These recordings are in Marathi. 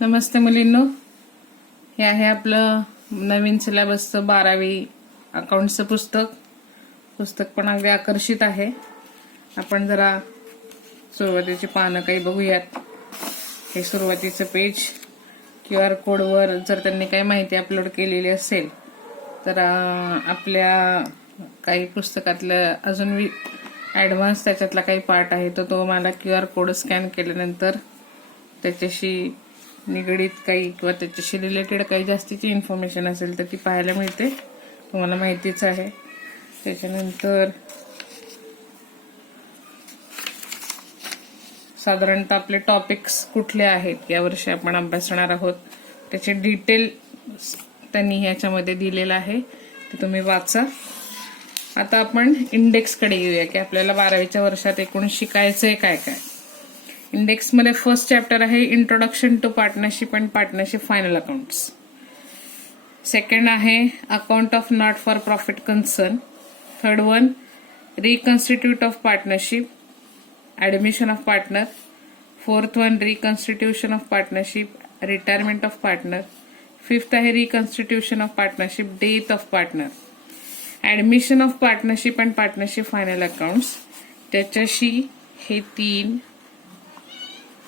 नमस्ते मुलींनो, हे आहे आपलं नवीन सिलेबसचं 12वी अकाउंटचं पुस्तक पण अगदी आकर्षित आहे. आपण जरा सुरुवातीची पानं काही बघूयात. हे सुरुवातीचं पेज QR कोडवर जर त्यांनी काही माहिती अपलोड केलेली असेल तर आपल्या काही पुस्तकातलं अजून ॲडव्हान्स त्याच्यातला काही पार्ट आहे तो मला QR कोड स्कॅन केल्यानंतर त्याच्याशी निगडीत काही किंवा त्याच्याशी रिलेटेड काही जास्तीची इन्फॉर्मेशन असेल तर ती पाहायला मिळते. तुम्हाला माहितीच आहे. त्याच्यानंतर साधारणतः आपले टॉपिक्स कुठले आहेत यावर्षी आपण अभ्यासणार आहोत त्याचे डिटेल त्यांनी ह्याच्यामध्ये दिलेलं आहे, ते तुम्ही वाचा. आता आपण इंडेक्सकडे येऊया की आपल्याला 12वीच्या वर्षात एकूण शिकायचंय काय काय. इंडेक्समध्ये फर्स्ट चॅप्टर आहे introduction to partnership and partnership final accounts. Second आहे account of not for profit concern. Third one reconstitute of partnership, admission of partner. Fourth one reconstitution of partnership, retirement of partner. Fifth आहे reconstitution of partnership, death of partner. Admission of partnership and partnership final accounts, त्याच्याशी हे तीन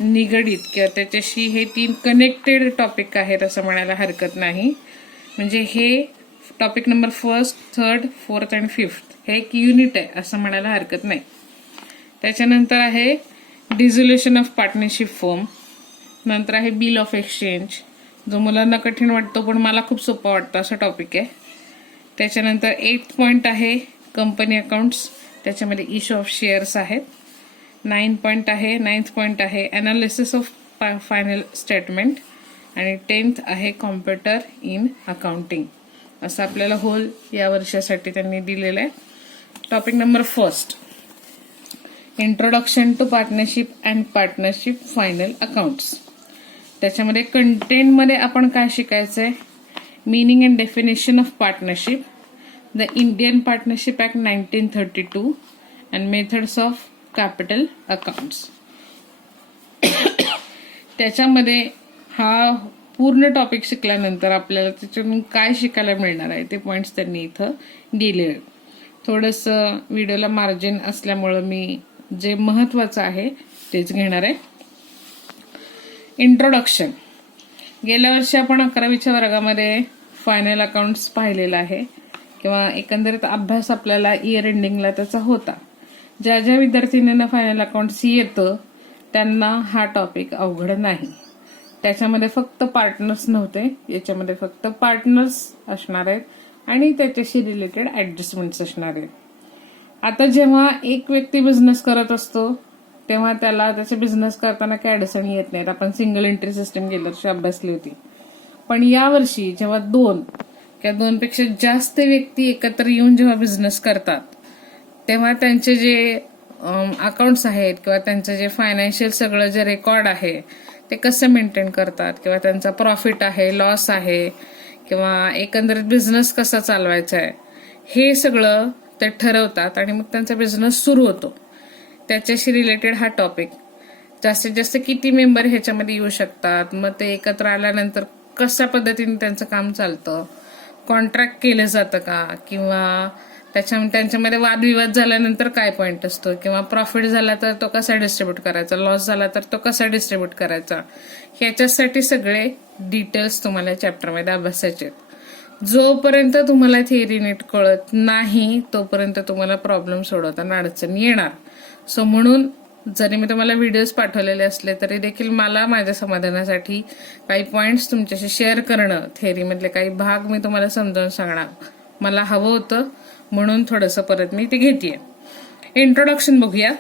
निगडीत किंवा त्याच्याशी हे तीन कनेक्टेड टॉपिक आहेत असं म्हणायला हरकत नाही. म्हणजे हे topic number first, third, fourth and fifth हे एक युनिट आहे असं म्हणायला हरकत नाही. त्याच्यानंतर आहे डिझोल्युशन ऑफ पार्टनरशिप फर्म. नंतर आहे बिल ऑफ एक्सचेंज, जो मुलांना कठीण वाटतो पण मला खूप सोपा वाटतो असा टॉपिक आहे. त्याच्यानंतर 8th पॉइंट आहे कंपनी अकाउंट्स, त्याच्यामध्ये इश्यू ऑफ शेअर्स आहेत. 9th पॉइंट आहे अनालिसिस ऑफ फायनल स्टेटमेंट. आणि 10th आहे कॉम्प्युटर इन अकाउंटिंग. असं आपल्याला होल या वर्षासाठी त्यांनी दिलेलं आहे. Topic number first introduction to partnership and partnership final accounts. त्याच्यामध्ये कंटेंटमध्ये आपण काय शिकायचंय, meaning and definition of partnership, the Indian partnership act 1932 and methods of capital accounts. त्याच्यामध्ये हा पूर्ण टॉपिक शिकल्यानंतर आपल्याला त्याच्यातून काय शिकायला मिळणार आहे ते पॉइंट्स त्यांनी इथं दिले. थोडंसं व्हिडिओला मार्जिन असल्यामुळं मी जे महत्वाचं आहे तेच घेणार आहे. इंट्रोडक्शन. गेल्या वर्षी आपण 11वीच्या वर्गामध्ये फायनल अकाउंट्स पाहिलेला आहे किंवा एकंदरीत अभ्यास आपल्याला इयर एंडिंगला त्याचा होता. ज्या ज्या विद्यार्थ्यांना फायनल अकाउंट्स येतं त्यांना हा टॉपिक अवघड नाही. त्याच्यामध्ये फक्त पार्टनर्स नव्हते, याच्यामध्ये फक्त पार्टनर्स असणार आहेत आणि त्याच्याशी रिलेटेड ऍडजस्टमेंट्स असणार आहेत. आता जेव्हा एक व्यक्ती बिझनेस करत असतो तेव्हा त्याला त्याचे बिझनेस करताना काही अडचणी येत नाहीत. आपण सिंगल एंट्री सिस्टम गेल्या वर्षी अभ्यासली होती. पण यावर्षी जेव्हा 2 किंवा 2पेक्षा जास्त व्यक्ती एकत्र येऊन जेव्हा बिझनेस करतात तेव्हा त्यांचे जे अकाउंट्स आहेत किंवा त्यांचं जे फायनान्शियल सगळं जे रेकॉर्ड आहे ते कसं मेंटेन करतात किंवा त्यांचा प्रॉफिट आहे, लॉस आहे किंवा एकंदरीत बिझनेस कसा चालवायचा आहे हे सगळं ते ठरवतात आणि मग त्यांचा बिझनेस सुरू होतो. त्याच्याशी रिलेटेड हा टॉपिक. जास्तीत जास्त किती मेंबर ह्याच्यामध्ये येऊ शकतात, मग ते एकत्र आल्यानंतर कशा पद्धतीने त्यांचं काम चालतं, कॉन्ट्रॅक्ट केलं जातं का किंवा त्यांच्यामध्ये वादविवाद झाल्यानंतर काय पॉइंट असतो किंवा प्रॉफिट झाला तर तो कसा डिस्ट्रीब्यूट करायचा, लॉस झाला तर तो कसा डिस्ट्रीब्यूट करायचा, ह्याच्यासाठी सगळे डिटेल्स तुम्हाला चॅप्टरमध्ये अभ्यासायचे. जोपर्यंत तुम्हाला थिअरी नीट कळत नाही तोपर्यंत तुम्हाला प्रॉब्लेम सोडवताना अडचणी येणार. सो म्हणून जरी मी तुम्हाला व्हिडिओज पाठवलेले असले तरी देखील मला माझ्या समाधानासाठी काही पॉइंट्स तुमच्याशी शेअर करणं, थिअरीमधले काही भाग मी तुम्हाला समजावून सांगणार मला हवं होतं, म्हणून थोडंसं परत मी ते घेतेय. इंट्रोडक्शन बघूया.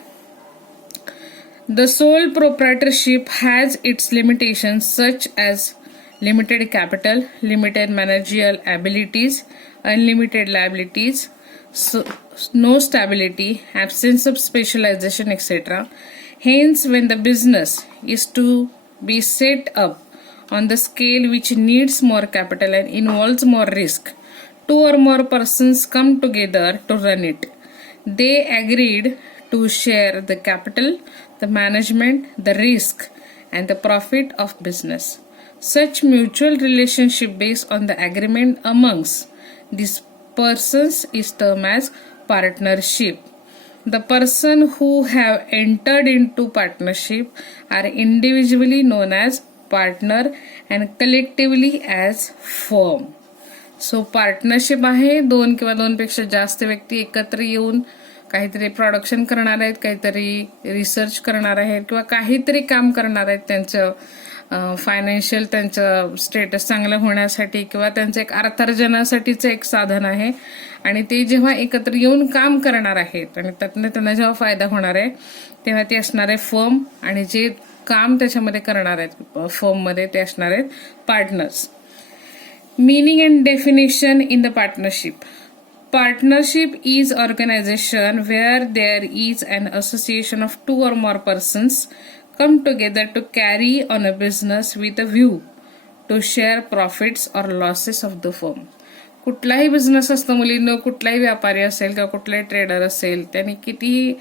The sole proprietorship has its limitations such as limited capital, limited managerial abilities, unlimited liabilities, no stability, absence of specialization, etc. Hence, when the business is to be set up on the scale which needs more capital and involves more risk, 2 or more persons come together to run it. They agreed to share the capital, the management, the risk, and the profit of business. Such mutual relationship based on the agreement amongst these persons is termed as partnership. The person who have entered into partnership are individually known as partner and collectively as firm. So partnership आहे, दोन किंवा दोनपेक्षा जास्त व्यक्ती एकत्र येऊन काहीतरी प्रोडक्शन करणार आहेत, काहीतरी रिसर्च करणार आहेत किंवा काहीतरी काम करणार आहेत त्यांचं फायनान्शियल त्यांचं स्टेटस चांगलं होण्यासाठी किंवा त्यांचं एक अर्थार्जनासाठीचं एक साधन आहे. आणि ते जेव्हा एकत्र येऊन काम करणार आहेत आणि त्यातनं त्यांना जेव्हा फायदा होणार आहे तेव्हा ते असणार आहे फर्म, आणि जे काम त्याच्यामध्ये करणार आहेत फर्ममध्ये ते असणार आहेत partners. Meaning and definition in the partnership. Partnership is organization where there is an association of two or more persons come together to carry on a business with a view to share profits or losses of the firm. कुठलाही बिझनेस असतो मुलींनो, कुठलाही व्यापारी असेल किंवा कुठलाही ट्रेडर असेल, त्यांनी किती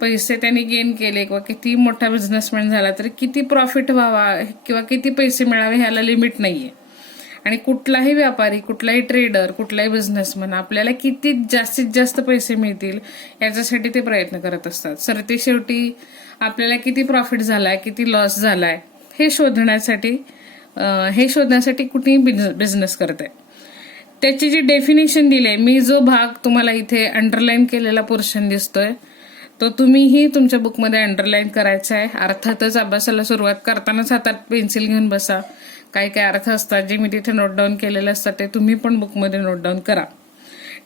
पैसे त्यांनी गेन केले किंवा किती मोठा बिझनेसमॅन झाला तरी किती प्रॉफिट व्हावा किंवा किती पैसे मिळावे ह्याला लिमिट नाहीये. आणि कुठलाही व्यापारी, कुठलाही ट्रेडर, कुठलाही बिझनेसमॅन आपल्याला किती जास्तीत जास्त पैसे मिळतील याच्यासाठी ते प्रयत्न करत असतात. सरते शेवटी आपल्याला किती प्रॉफिट झालाय, किती लॉस झालाय हे शोधण्यासाठी कुठेही बिझनेस करते. त्याची जी डेफिनेशन दिली, मी जो भाग तुम्हाला इथे अंडरलाईन केलेला पोर्शन दिसतोय तो तुम्हीही तुमच्या बुकमध्ये अंडरलाईन करायचा आहे. अर्थातच अभ्यासाला सुरुवात करतानाच हातात पेन्सिल घेऊन बसा. काही काही अर्थ असतात जे मी तिथे नोट डाऊन केलेले असतात ते तुम्ही पण बुकमध्ये नोट डाऊन करा.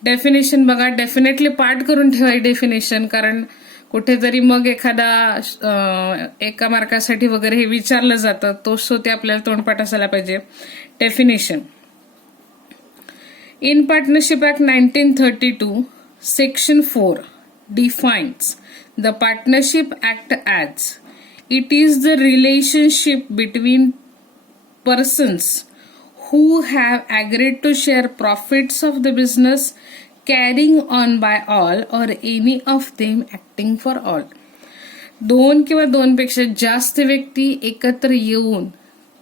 डेफिनेशन बघा, डेफिनेटली पाठ करून ठेवा डेफिनेशन, कारण कुठेतरी मग एका मार्कासाठी वगैरे हे विचारलं जातं, तो ते आपल्याला तोंडपाठ असायला पाहिजे. Definition. In Partnership Act 1932, Section 4 defines the Partnership Act as it is the relationship between persons who have agreed to share profits of the business carrying on by all or any of them acting for all. दोन किंवा दोनपेक्षा जास्त व्यक्ती एकत्र येऊन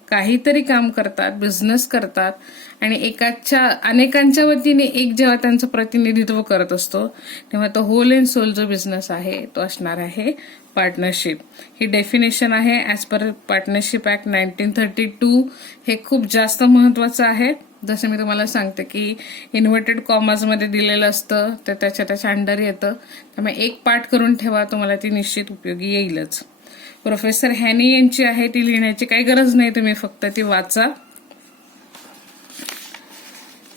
काहीतरी काम करतात, बिझनेस करतात आणि अनेकांच्या वतीने एक जेव्हा त्यांचं प्रतिनिधित्व करत असतो तेव्हा तो होल अँड सोल जो बिझनेस आहे तो असणार आहे पार्टनरशिप. ही डेफिनेशन आहे ऍज पर पार्टनरशिप ऍक्ट 1932. हे खूप जास्त महत्वाचं आहे. जसं मी तुम्हाला सांगते की इन्व्हर्टेड कॉमर्समध्ये दिलेलं असतं तर त्याच्या अंडर येतं, त्यामुळे एक पाठ करून ठेवा, तुम्हाला ती निश्चित उपयोगी येईलच. प्रोफेसर हॅनी यांची आहे, ती लिहिण्याची काही गरज नाही, तुम्ही फक्त ती वाचा.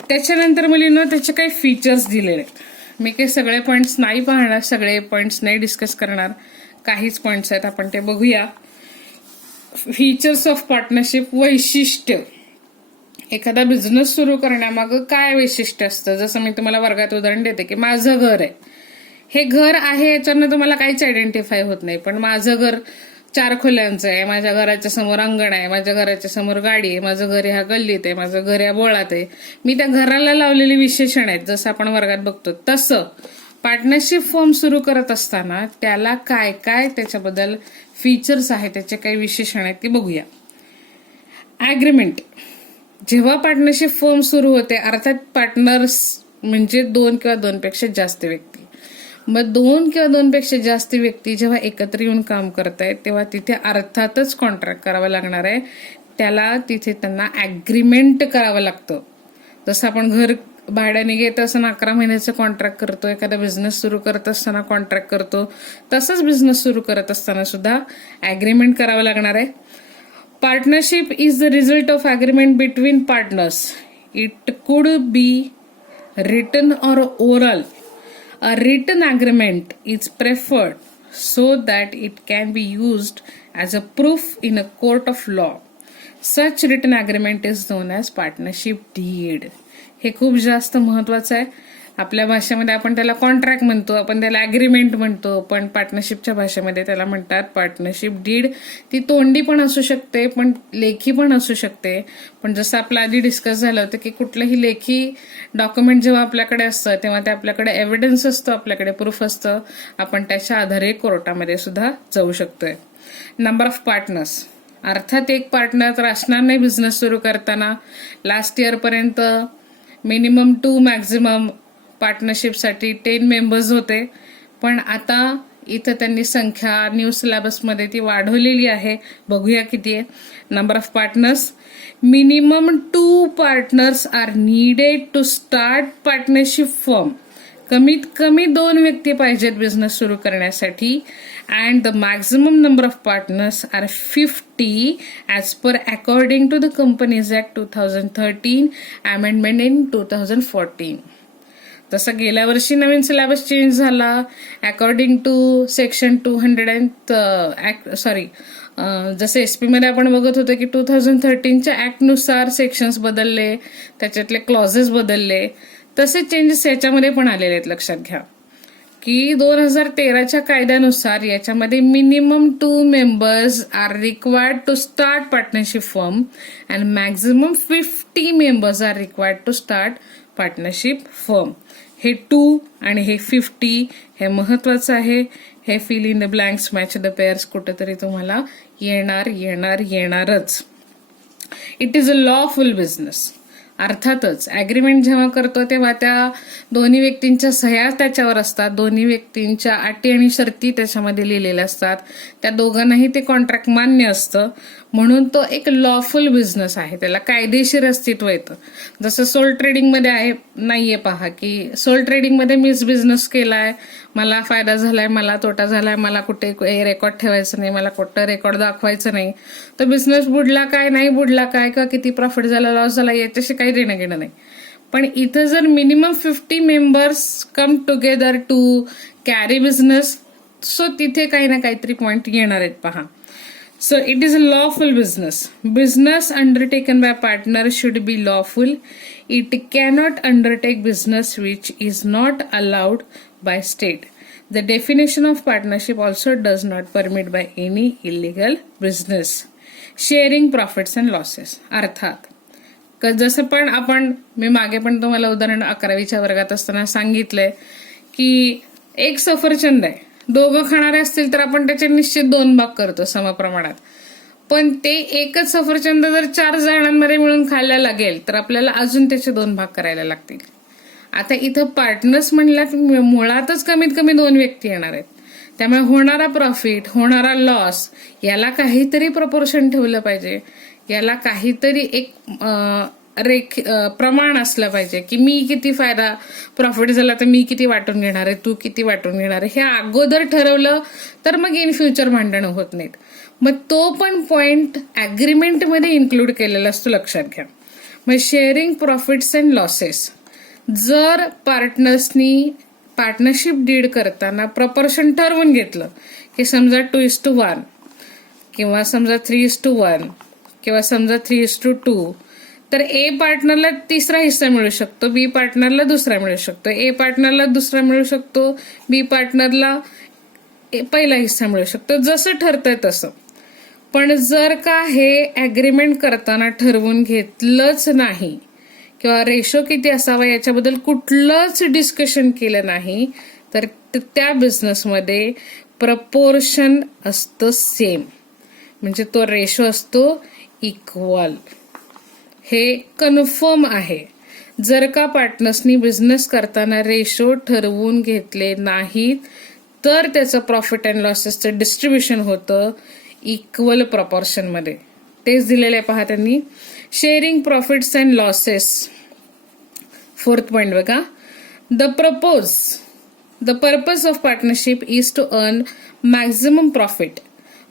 त्याच्यानंतर मुलींनो त्याचे काही फीचर्स दिलेले आहेत. मी काही सगळे पॉइंट्स नाही पाहणार, सगळे पॉइंट्स नाही डिस्कस करणार, काहीच पॉइंट्स आहेत आपण ते बघूया. Features of partnership. वैशिष्ट्य. एखादा बिझनेस सुरू करण्यामागं काय वैशिष्ट्य असतं. जसं मी तुम्हाला वर्गात उदाहरण देते की माझं घर आहे, हे घर आहे याच्यानं तुम्हाला काहीच आयडेंटिफाय होत नाही, पण माझं घर 4 खोल्यांचं आहे, माझ्या घराच्या समोर अंगण आहे, माझ्या घराच्या समोर गाडी आहे, माझं घर ह्या गल्लीत आहे, माझं घर ह्या बोळात आहे, मी त्या घराला लावलेली विशेषण आहेत जसं आपण वर्गात बघतो. तसं पार्टनरशिप फर्म सुरू करत असताना त्याला काय काय त्याच्याबद्दल फीचर्स आहेत, त्याचे काही विशेषण आहेत ते बघूया. ऍग्रीमेंट. जेव्हा पार्टनरशिप फर्म सुरू होते, अर्थात पार्टनर्स म्हणजे 2 किंवा 2पेक्षा जास्त व्यक्ती, मग 2 किंवा 2पेक्षा जास्त व्यक्ती जेव्हा एकत्र येऊन काम करतायत तेव्हा तिथे अर्थातच कॉन्ट्रॅक्ट करावा लागणार आहे. त्याला तिथे त्यांना ऍग्रीमेंट करावं लागतं. जसं आपण घर भाड्याने घेत असताना 11 महिन्याचं कॉन्ट्रॅक्ट करतो, एखादा बिझनेस सुरू करत असताना कॉन्ट्रॅक्ट करतो, तसंच बिझनेस सुरू करत असताना सुद्धा ऍग्रीमेंट करावं लागणार आहे. Partnership is the result of agreement between partners. It could be written or oral. A written agreement is preferred so that it can be used as a proof in a court of law. Such written agreement is known as partnership deed. हे खूप जास्त महत्वाचं आहे. आपल्या भाषेमध्ये आपण त्याला कॉन्ट्रॅक्ट म्हणतो, आपण त्याला अग्रीमेंट म्हणतो, पण पार्टनरशिपच्या भाषेमध्ये त्याला म्हणतात पार्टनरशिप डीड. ती तोंडी पण असू शकते, पण लेखी पण असू शकते. पण जसं आपलं आधी डिस्कस झालं होतं की कुठलंही लेखी डॉक्युमेंट जेव्हा आपल्याकडे असतं तेव्हा ते आपल्याकडे एव्हिडन्स असतो, आपल्याकडे प्रूफ असतं, आपण त्याच्या आधारे कोर्टामध्ये सुद्धा जाऊ शकतोय. Number of partners. अर्थात एक पार्टनर तर असणार नाही बिझनेस सुरू करताना. लास्ट इयर पर्यंत मिनिमम 2 मॅक्झिमम पार्टनरशिपसाठी 10 मेंबर्स होते, पण आता इथं त्यांनी संख्या न्यू सिलेबसमध्ये ती वाढवलेली आहे. बघूया किती आहे. Number of partners, minimum 2 partners are needed to start partnership firm. कमीत कमी 2 व्यक्ती पाहिजेत बिझनेस सुरू करण्यासाठी. And the maximum number of partners are 50 as per according to the companies act 2013 amendment in 2014. जसं गेल्या वर्षी नवीन सिलेबस चेंज झाला अकॉर्डिंग टू सेक्शन 200 जसं एसपी मध्ये आपण बघत होतो की 2013च्या ऍक्टनुसार सेक्शन्स बदलले, त्याच्यातले क्लॉजेस बदलले, तसे चेंजेस याच्यामध्ये पण आलेले आहेत. लक्षात घ्या की 2013च्या कायद्यानुसार याच्यामध्ये minimum 2 members are required to start partnership firm and maximum 50 members are required to start partnership firm. हे 2 आणि हे 50 हे महत्वाचं आहे. हे fill in the blanks, match the pairs कुठेतरी तुम्हाला येणारच. It is a lawful business. अर्थातच ऍग्रीमेंट जेव्हा करतो तेव्हा त्या दोन्ही व्यक्तींच्या सह्या त्याच्यावर असतात, दोन्ही व्यक्तींच्या अटी आणि शर्ती त्याच्यामध्ये लिहिलेल्या असतात, त्या दोघांनाही ते कॉन्ट्रॅक्ट मान्य असतं, म्हणून तो एक लॉफुल बिझनेस आहे, त्याला कायदेशीर अस्तित्व येतं. जसं सोल ट्रेडिंगमध्ये आहे नाहीये पहा की सोल ट्रेडिंगमध्ये मीच बिझनेस केलाय, मला फायदा झालाय, मला तोटा झालाय, मला कुठे रेकॉर्ड ठेवायचं नाही, मला कुठं रेकॉर्ड दाखवायचं नाही, तर बिझनेस बुडला काय नाही बुडला काय का किती प्रॉफिट झाला लॉस झाला याच्याशी काही देणं घेणं नाही. पण इथं जर minimum 50 members come together to carry business, so तिथे काही ना काहीतरी पॉइंट येणार आहेत पहा. So it is a lawful business. Business undertaken by partner should be lawful. It cannot undertake business which is not allowed by state. The definition of partnership also does not permit by any illegal business. Sharing profits and losses. अर्थात जसं पण मी मागे पण तुम्हाला उदाहरण 11वीच्या वर्गात असताना सांगितलंय की एक सफरचंद आहे, दोघं खाणारे असतील तर आपण त्याचे निश्चित 2 भाग करतो समप्रमाणात, पण ते एकच सफरचंद जर 4 जणांमध्ये मिळून खायला लागेल तर आपल्याला अजून त्याचे 2 भाग करायला लागतील. आता इथं पार्टनर्स म्हणल्यात मुळातच कमीत कमी 2 व्यक्ती येणार आहेत, त्यामुळे होणारा प्रॉफिट, होणारा लॉस याला काहीतरी प्रपोर्शन ठेवलं पाहिजे, याला काहीतरी एक प्रमाण असलं पाहिजे की मी किती फायदा प्रॉफिट झाला तर मी किती वाटून घेणार आहे, तू किती वाटून घेणार आहे, हे अगोदर ठरवलं तर मग इन फ्युचर भांडणं होत नाहीत. मग तो पण पॉइंट अग्रीमेंटमध्ये इन्क्लूड केलेला असतो, लक्षात घ्या. मग शेअरिंग प्रॉफिट्स अँड लॉसेस, जर पार्टनर्सनी पार्टनरशिप डीड करताना प्रपोर्शन ठरवून घेतलं की समजा 2:1 किंवा समजा 3:1 किंवा समजा 3:2, तर ए पार्टनरला 3रा हिस्सा मिळू शकतो, बी पार्टनरला 2रा मिळू शकतो, ए पार्टनरला 2रा मिळू शकतो, बी पार्टनरला 1ला हिस्सा मिळू शकतो, जसं ठरतंय तसं. पण जर का हे अग्रीमेंट करताना ठरवून घेतलंच नाही किंवा रेशो किती असावा याच्याबद्दल कुठलंच डिस्कशन केलं नाही तर त्या बिझनेसमध्ये प्रपोर्शन असतं सेम, म्हणजे तो रेशो असतो इक्वल. हे कन्फर्म आहे. जर का पार्टनर्सनी बिझनेस करताना रेशो ठरवून घेतले नाहीत तर त्याचं प्रॉफिट अँड लॉसेसचं डिस्ट्रीब्युशन होतं इक्वल प्रपोर्शनमध्ये. तेच दिलेलं आहे पहा त्यांनी. Sharing profits and losses, 4th point बघा. The purpose of partnership is to earn maximum profit.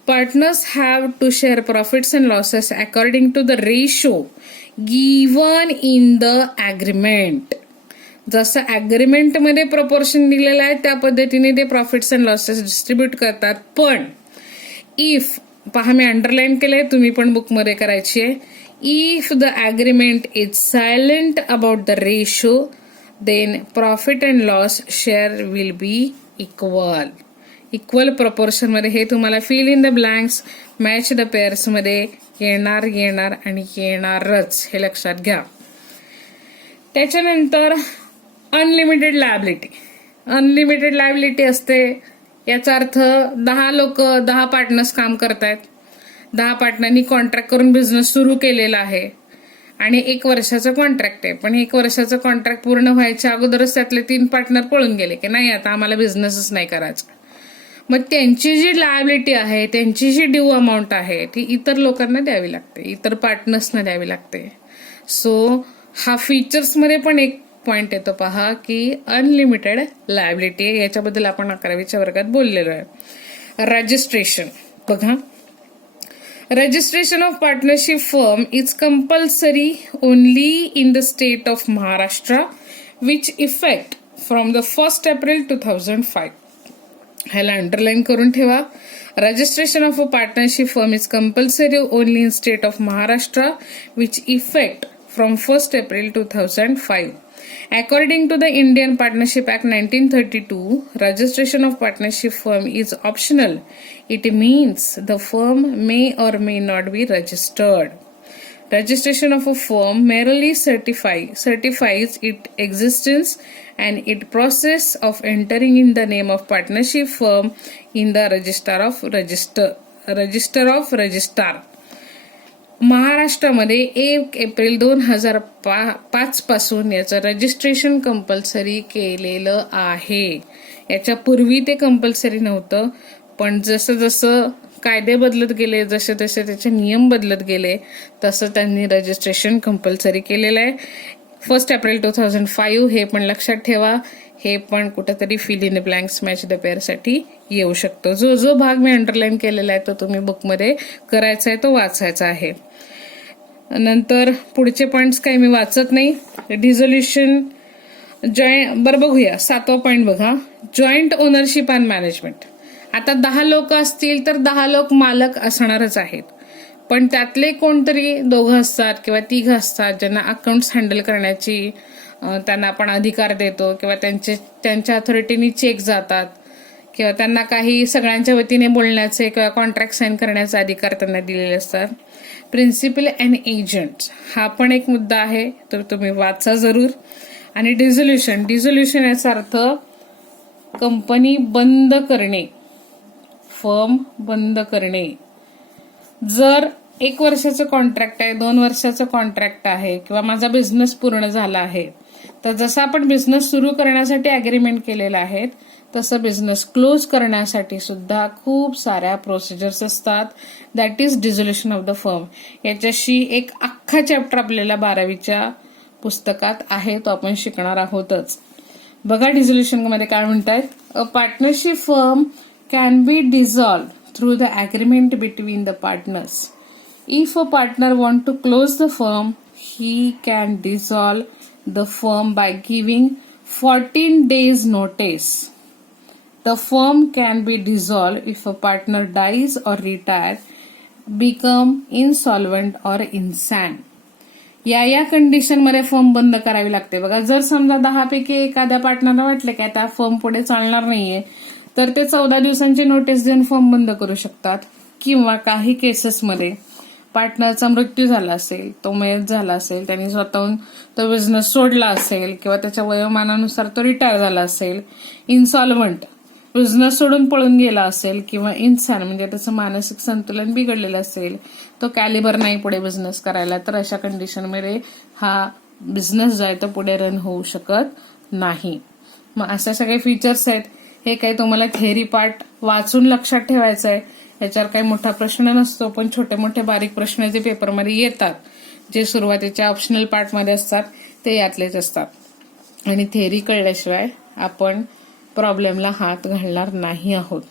Partners have to share profits and losses according to the ratio given in the agreement. जसं अग्रीमेंट मध्ये प्रपोर्शन दिलेलं आहे त्या पद्धतीने ते प्रॉफिट्स अँड लॉसेस डिस्ट्रीब्यूट करतात. पण इफ, पहा मी अंडरलाईन केलंय, तुम्ही पण बुकमध्ये करायची आहे, if the agreement is silent about the ratio then profit and loss share will be equal. Equal proportion मध्ये हे तुम्हाला fill in the blanks, match the pairs मध्ये येणार आणि येणारच, हे लक्षात घ्या. त्याच्यानंतर अनलिमिटेड लायबिलिटी. अनलिमिटेड लायबिलिटी असते, याचा अर्थ 10 पार्टनर्स काम करतायत, 10 पार्टनरनी कॉन्ट्रॅक्ट करून बिझनेस सुरू केलेला आहे आणि 1 वर्षाचं कॉन्ट्रॅक्ट आहे, पण 1 वर्षाचं कॉन्ट्रॅक्ट पूर्ण व्हायच्या अगोदरच त्यातले 3 पार्टनर पळून गेले की नाही आता आम्हाला बिझनेसच नाही करायचा. मग त्यांची जी लायबिलिटी आहे, त्यांची जी ड्यू अमाऊंट आहे ती इतर लोकांना द्यावी लागते, इतर पार्टनर्सना द्यावी लागते. सो हा फीचर्समध्ये पण एक पॉइंट येतो पहा की अनलिमिटेड लायबिलिटी. याच्याबद्दल आपण 11वीच्या वर्गात बोललेलो आहे. रजिस्ट्रेशन बघा, registration of partnership firm is compulsory only in the state of Maharashtra which effect from the 1st April 2005. ह्याला अंडरलाईन करून ठेवा. Registration of a partnership firm is compulsory only in state of Maharashtra which effect from 1st April 2005. According to the Indian Partnership Act 1932, registration of partnership firm is optional. It means the firm may or may not be registered. Registration of a firm merely certifies its existence and its process of entering in the name of partnership firm in the register of registrar. महाराष्ट्रामध्ये 1 एप्रिल 2005 पासून याचं रजिस्ट्रेशन कंपल्सरी केलेलं आहे. याच्यापूर्वी ते कंपल्सरी नव्हतं, पण जसं जसं कायदे बदलत गेले, जसे जसे त्याचे नियम बदलत गेले तसं त्यांनी रजिस्ट्रेशन कंपल्सरी केलेलं आहे. 1 एप्रिल 2005 हे पण लक्षात ठेवा. हे पण कुठेतरी fill in blanks match the pair साठी येऊ शकतो. जो भाग मी अंडरलाईन केलेला आहे तो तुम्ही बुकमध्ये करायचा आहे, तो वाचायचा आहे. नंतर पुढचे पॉइंट्स काही मी वाचत नाही. डिझोल्युशन बरं बघूया. 7वा पॉइंट बघा, जॉईंट ओनरशिप अँड मॅनेजमेंट. आता 10 लोक असतील तर 10 लोक मालक असणारच आहेत, पण त्यातले कोणतरी 2 असतात किंवा 3 असतात ज्यांना अकाउंट्स हँडल करण्याची त्यांना आपण अधिकार देतो किंवा त्यांच्या अथॉरिटीनी चेक जातात किंवा त्यांना काही सगळ्यांच्या वतीने बोलण्याचे किंवा कॉन्ट्रॅक्ट साईन करण्याचे अधिकार त्यांना दिलेले असतात. प्रिन्सिपल अँड एजंट हा पण एक मुद्दा आहे, तर तुम्ही वाचा जरूर. आणि डिझोल्युशन याचा अर्थ कंपनी बंद करणे, फर्म बंद करणे. जर 1 वर्षाचं कॉन्ट्रॅक्ट आहे, 2 वर्षाचं कॉन्ट्रॅक्ट आहे किंवा माझा बिझनेस पूर्ण झाला आहे, तर जसं आपण बिझनेस सुरू करण्यासाठी अग्रीमेंट केलेला आहे तसं बिझनेस क्लोज करण्यासाठी सुद्धा खूप साऱ्या प्रोसिजर्स असतात. That is dissolution of the firm. याच्याशी एक अख्खा चॅप्टर आपल्याला 12वीच्या पुस्तकात आहे, तो आपण शिकणार आहोतच. बघा डिझोल्युशन मध्ये काय म्हणतायत. A partnership firm can be dissolve through the agreement between the partners. If a partner want to close the firm, he can dissolve the firm by giving 14 days notice. The firm can be dissolved if a partner dies or retires, become insolvent or insane. या कंडिशन मध्ये फर्म बंद करावी लागते. बघा, जर समजा 10 पैकी एखाद्या पार्टनरला वाटलं की आता फर्म पुढे चालणार नाहीये, तर ते 14 दिवसांची नोटीस देऊन फर्म बंद करू शकतात. किंवा काही केसेसमध्ये पार्टनरचा मृत्यू झाला असेल, तो मयत झाला असेल, त्यांनी स्वतःहून तो बिझनेस सोडला असेल किंवा त्याच्या वयोमानानुसार तो रिटायर झाला असेल, इन्सॉल्वंट बिझनेस सोडून पळून गेला असेल, किंवा इन्सान म्हणजे त्याचं मानसिक संतुलन बिघडलेलं असेल, तो कॅलिबर नाही पुढे बिझनेस करायला, तर अशा कंडिशनमध्ये हा बिझनेस जो आहे तो पुढे रन होऊ शकत नाही. मग असे सगळे फीचर्स आहेत. हे काही तुम्हाला थेअरी पार्ट वाचून लक्षात ठेवायचं आहे. याच्यावर काही मोठा प्रश्न नसतो, पण छोटे मोठे बारीक प्रश्न जे पेपरमध्ये येतात, जे सुरुवातीच्या ऑप्शनल पार्टमध्ये असतात, ते यातलेच असतात. आणि थेअरी कळल्याशिवाय आपण प्रॉब्लेमला हात घालणार नाही आहोत.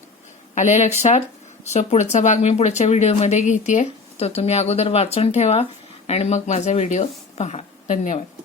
आले लक्षात? सो पुढचा भाग मी पुढच्या व्हिडिओमध्ये घेतेय, तो तुम्ही अगोदर वाचून ठेवा आणि मग माझा व्हिडिओ पहा. धन्यवाद.